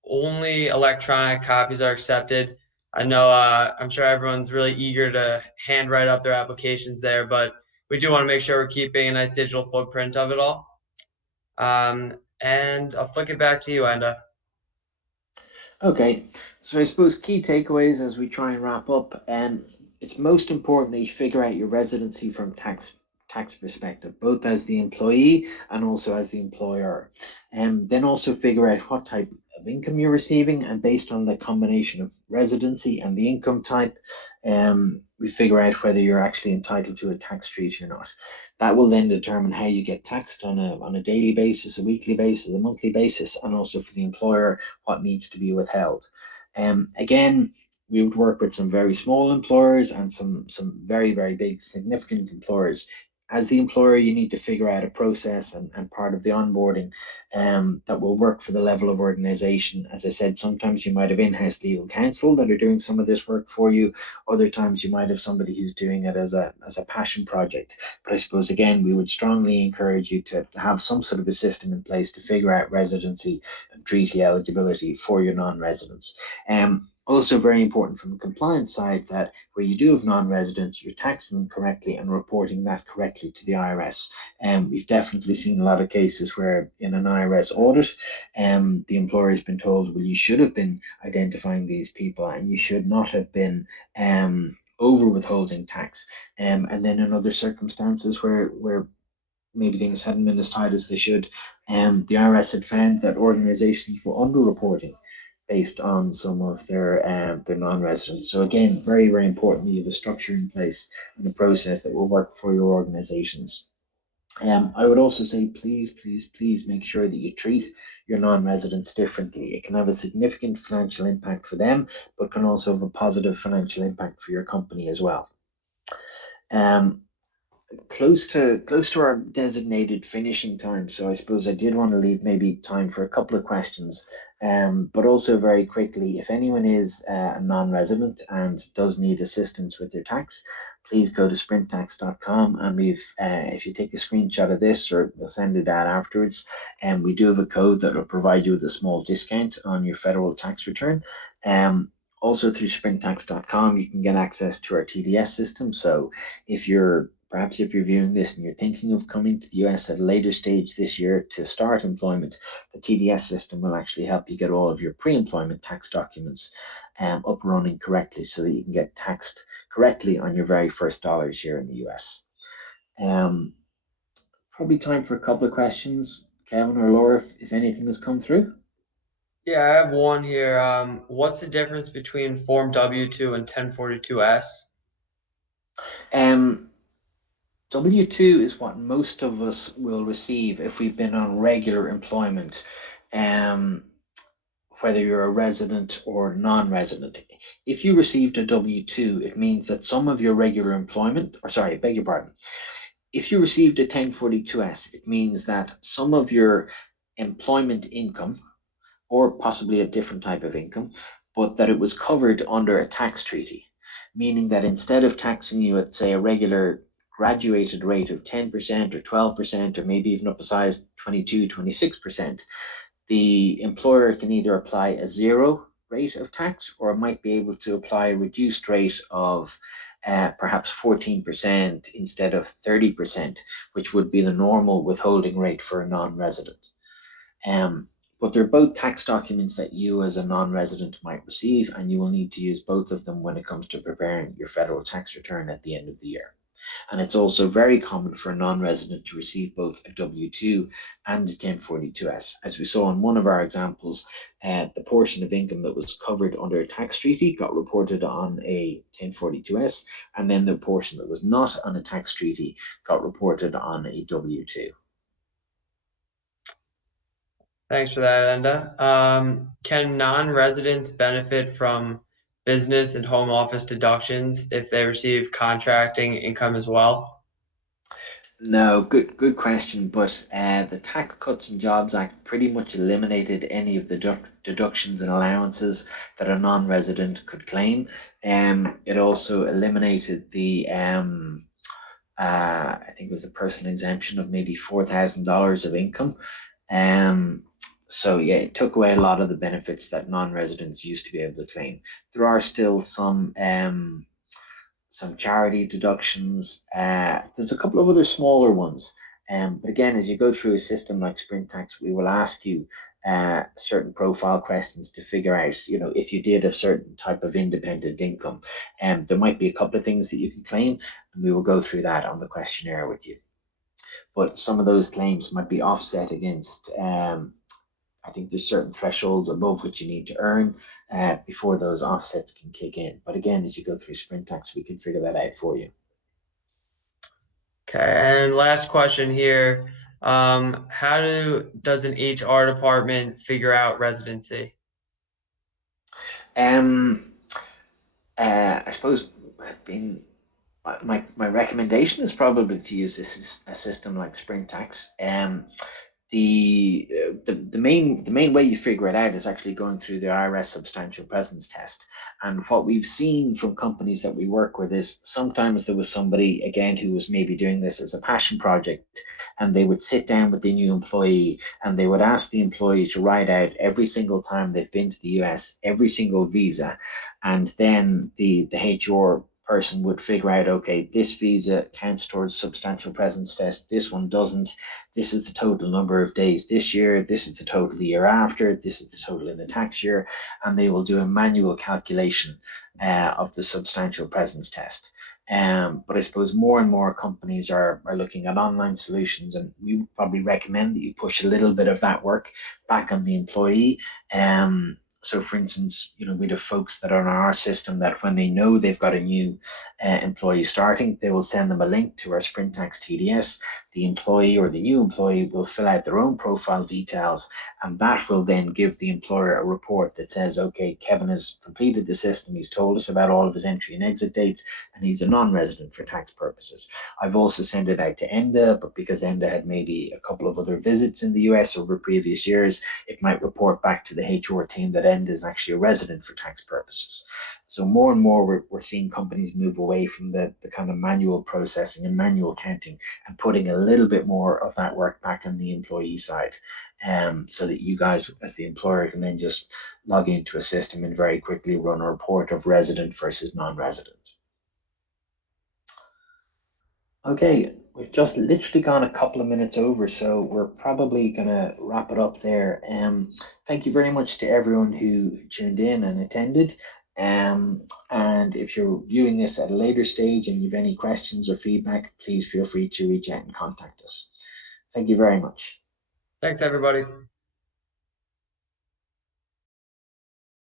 only electronic copies are accepted. I know I'm sure everyone's really eager to hand write up their applications there, but we do want to make sure we're keeping a nice digital footprint of it all. And I'll flick it back to you, Enda. Okay, so I suppose key takeaways as we try and wrap up, it's most important that you figure out your residency from tax perspective, both as the employee and also as the employer. And then also figure out what type of income you're receiving, and based on the combination of residency and the income type, we figure out whether you're actually entitled to a tax treaty or not. That will then determine how you get taxed on a daily basis, a weekly basis, a monthly basis, and also for the employer, what needs to be withheld. Again, we would work with some very small employers and some very, very big significant employers. as the employer, you need to figure out a process and part of the onboarding that will work for the level of organization. As I said, sometimes you might have in-house legal counsel that are doing some of this work for you. Other times you might have somebody who's doing it as a passion project. But I suppose, again, we would strongly encourage you to have some sort of a system in place to figure out residency and treaty eligibility for your non-residents. Also very important from the compliance side that where you do have non-residents, you're taxing them correctly and reporting that correctly to the IRS. And we've definitely seen a lot of cases where in an IRS audit, the employer has been told, well, you should have been identifying these people and you should not have been over withholding tax. And then in other circumstances where maybe things hadn't been as tight as they should, the IRS had found that organizations were underreporting based on some of their non-residents. So again, very, very important that you have a structure in place and a process that will work for your organizations. I would also say, please, please, please make sure that you treat your non-residents differently. It can have a significant financial impact for them, but can also have a positive financial impact for your company as well. Um, close to our designated finishing time, so I suppose I did want to leave maybe time for a couple of questions. But also very quickly, if anyone is a non-resident and does need assistance with their tax, please go to sprinttax.com, and if you take a screenshot of this, or we'll send it out afterwards, and we do have a code that will provide you with a small discount on your federal tax return. Also through sprinttax.com, you can get access to our TDS system. So if you're viewing this and you're thinking of coming to the US at a later stage this year to start employment, the TDS system will actually help you get all of your pre-employment tax documents up running correctly so that you can get taxed correctly on your very first dollars here in the US. Probably time for a couple of questions, Kevin or Laura, if anything has come through. Yeah, I have one here. What's the difference between Form W-2 and 1042-S? Um, W-2 is what most of us will receive if we've been on regular employment, whether you're a resident or non-resident. If you received a W-2, it means that some of your regular employment, or sorry, I beg your pardon. If you received a 1042-S, it means that some of your employment income, or possibly a different type of income, but that it was covered under a tax treaty, meaning that instead of taxing you at, say, a regular graduated rate of 10% or 12%, or maybe even up as high as 22, 26%, the employer can either apply a zero rate of tax, or it might be able to apply a reduced rate of perhaps 14% instead of 30%, which would be the normal withholding rate for a non-resident. Um, but they're both tax documents that you as a non-resident might receive, and you will need to use both of them when it comes to preparing your federal tax return at the end of the year. And it's also very common for a non-resident to receive both a W-2 and a 1042-S. As we saw in one of our examples, the portion of income that was covered under a tax treaty got reported on a 1042-S, and then the portion that was not on a tax treaty got reported on a W-2. Thanks for that, Enda. Can non-residents benefit from business and home office deductions if they receive contracting income as well? No, good question. But the Tax Cuts and Jobs Act pretty much eliminated any of the deductions and allowances that a non-resident could claim. It also eliminated the I think it was the personal exemption of maybe $4,000 of income. Um, so yeah, it took away a lot of the benefits that non-residents used to be able to claim. There are still some charity deductions. There's a couple of other smaller ones. But again, as you go through a system like Sprint Tax, we will ask you certain profile questions to figure out, if you did a certain type of independent income. There might be a couple of things that you can claim, and we will go through that on the questionnaire with you. But some of those claims might be offset against I think there's certain thresholds above which you need to earn before those offsets can kick in. But again, as you go through Sprint Tax, we can figure that out for you. Okay, and last question here. Does an HR department figure out residency? I suppose being my recommendation is probably to use a system like Spring Tax. The main way you figure it out is actually going through the IRS substantial presence test. And what we've seen from companies that we work with is sometimes there was somebody again who was maybe doing this as a passion project, and they would sit down with the new employee and they would ask the employee to write out every single time they've been to the US, every single visa, and then the HR person would figure out, okay, this visa counts towards substantial presence test, this one doesn't, this is the total number of days this year, this is the total the year after, this is the total in the tax year, and they will do a manual calculation of the substantial presence test. But I suppose more and more companies are looking at online solutions, and we would probably recommend that you push a little bit of that work back on the employee. So, for instance, we'd have folks that are on our system that when they know they've got a new employee starting, they will send them a link to our Sprint Tax TDS. The employee or the new employee will fill out their own profile details, and that will then give the employer a report that says, okay, Kevin has completed the system, he's told us about all of his entry and exit dates, and he's a non-resident for tax purposes. I've also sent it out to ENDA, but because ENDA had maybe a couple of other visits in the US over previous years, it might report back to the HR team that ENDA is actually a resident for tax purposes. So more and more we're seeing companies move away from the kind of manual processing and manual counting and putting a little bit more of that work back on the employee side. So that you guys as the employer can then just log into a system and very quickly run a report of resident versus non-resident. Okay, we've just literally gone a couple of minutes over, so we're probably gonna wrap it up there. Thank you very much to everyone who tuned in and attended. And if you're viewing this at a later stage and you've any questions or feedback, please feel free to reach out and contact us. Thank you very much. Thanks, everybody.